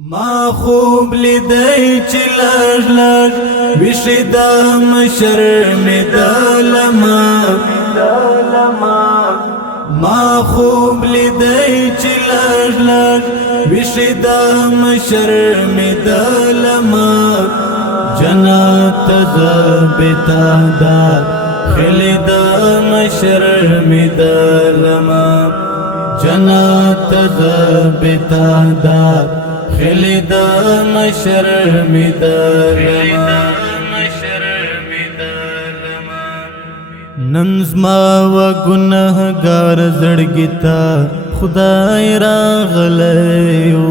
ما خوب لیدی چی لږ لږ وشیدم شرمېدلم ما خوب لیدی چی لږ لږ وشیدم شرمېدلم جنت زه بتا داخلېدم شرمېدلم جنت زه بتا خلدم شرمېدلم ننزما و گناهگار زړګي ته خدای راغلیو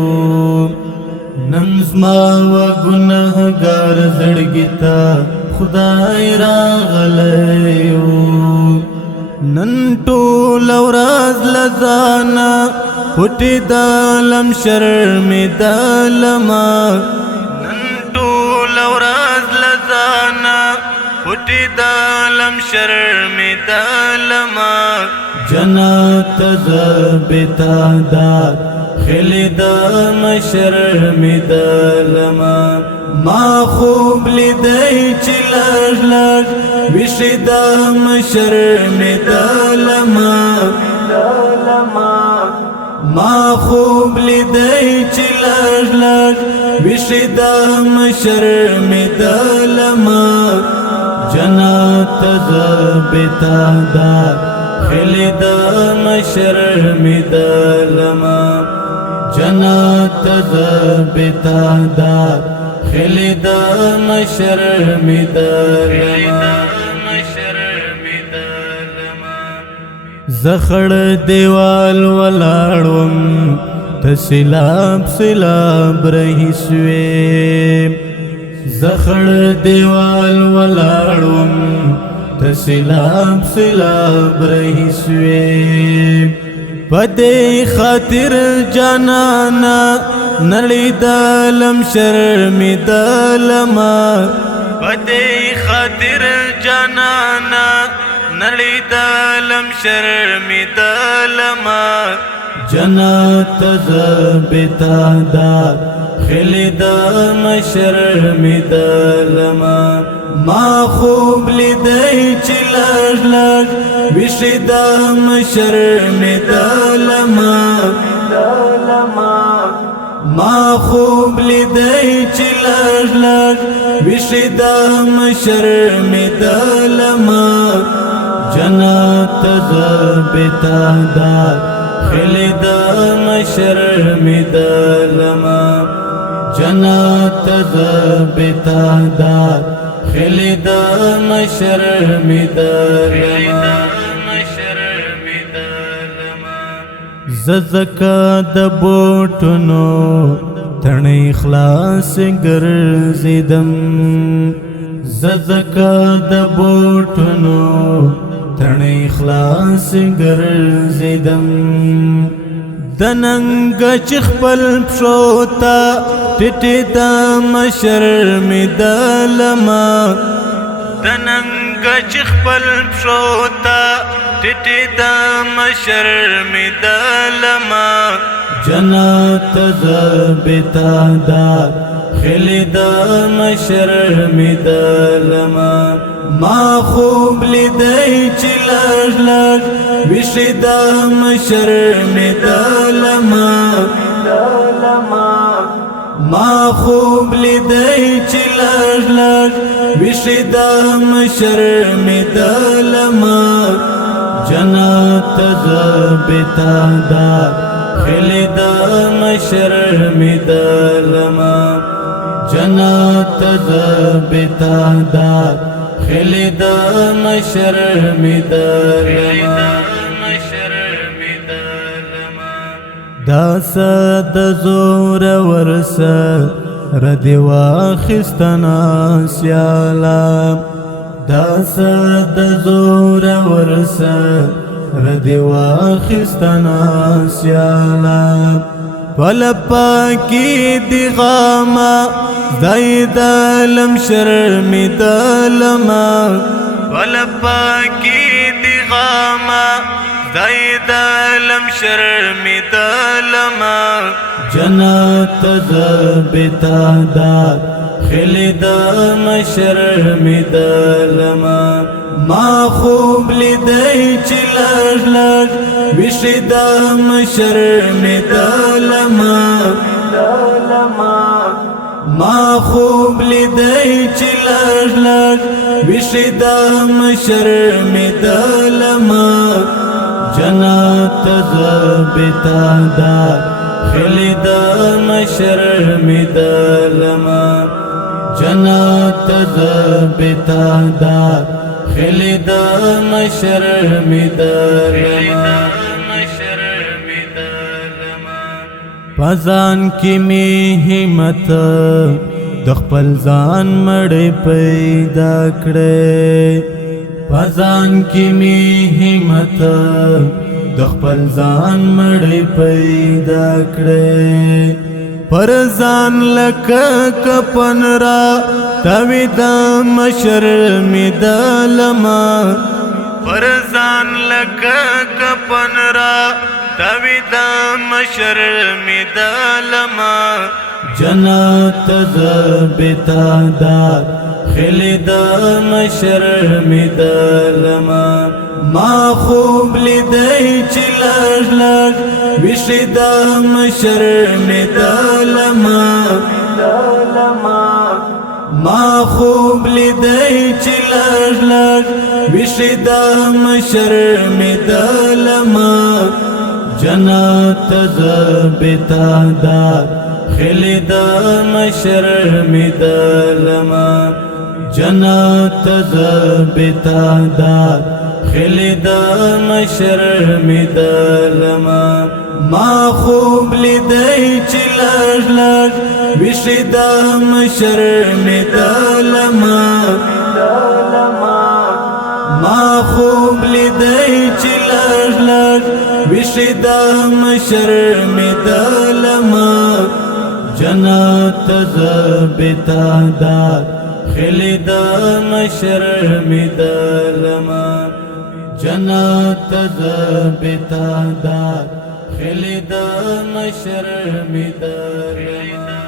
ننزما و گناهگار زړګي ته خدای راغلیو نن ټول ورځ لزانا پټی دالم شرمېدلم نن ټول ورځ لزانا پټی دالم شرمېدلم جنت زه بتا داخلېدم شرمېدلم ما خوب لیدی چی لږ لږ وشیدم شرمېدلم ما خوب لیدی چی لږ لږ وشیدم شرمېدلم جنت زه بتا داخلېدم شرمېدلم جنت زه بتا داخلېدم شرمېدلم زخړ دیوال ولاړم ته سیلاب سیلاب رهي سوې زخړ دیوال ولاړم ته سیلاب سیلاب رهي سوې پدې خاطر جانانا نړېدلم شرمېدلم پدې خاطر جانانا نړېدلم شرمېدلم جنت زه بتا داخلېدم شرمېدلم ما خوب لیدی چی لږ لږ وشیدم شرمېدلم ما خوب لیدی چی لږ لږ وشیدم شرمېدلم جنت زه بتا داخلېدم شرمېدلم جنت زه بتا داخلېدم شرمېدلم زکه د بوټونو تڼۍ خلاص ګرځېدم زکه د بوټونو تڼۍ خلاص ګرځېدم د ننګ چې خپل پښو ته ټیټېدم شرمېدلم د ننګ چې خپل پښو ته ټیټېدم شرمېدلم جنت زه بتا داخلېدم شرمېدلم ما خوب لیدی چی لږ لږ وشیدم شرمېدلم ما خوب لیدی چی لږ لږ وشیدم شرمېدلم جنت زه بتا داخلېدم شرمېدلم جنت زه بتا خلدم شرمېدلم داسه د زور ورسه ردی واخستنا سیالا داسه د زور ورسه ردی واخستنا سیالا ولپا کی دی غاما زیدلم شرمېدلم ولپا کی دی غاما زاید علم شرمېدلمه جنت زبتا دار خلیدم شرمېدلمه ما خوب لیدی چې لږ لږ ویښېدم شرمېدلمه ما خوب لیدی چې لږ لږ ویښېدم شرمېدلمه جنت زبتا دار خلیدم شرمېدلمه جنت زبتا دار خلیدم شرمېدلمه پزان کی می همت د خپل ځان مړې پیدا کړې پزان کی می همت د خپل ځان مړې پیدا کړې پر ځان لکه کپن را تاویدم شرمېدلمه پر ځان لکه کپن را تاویدم شرمېدلمه جنت زبتا دار خلیدم شرمېدلمه ما خوب لیدی چې لږ لږ ویښېدم شرمېدلمه ما خوب لیدی چې لږ لږ ویښېدم شرمېدلمه جنت زبتا دار خلیدم شرمېدلمه جنت زبتا دار خلیدم شرمېدلمه ما خوب لیدی چې لږ لږ ویښېدم شرمېدلمه ما خوب لیدی چې لږ لږ ویښېدم شرمېدلمه جنت زبتا دار خلیدم شرمېدلمه جنت زبتا دار خلیدم شرمېدلمه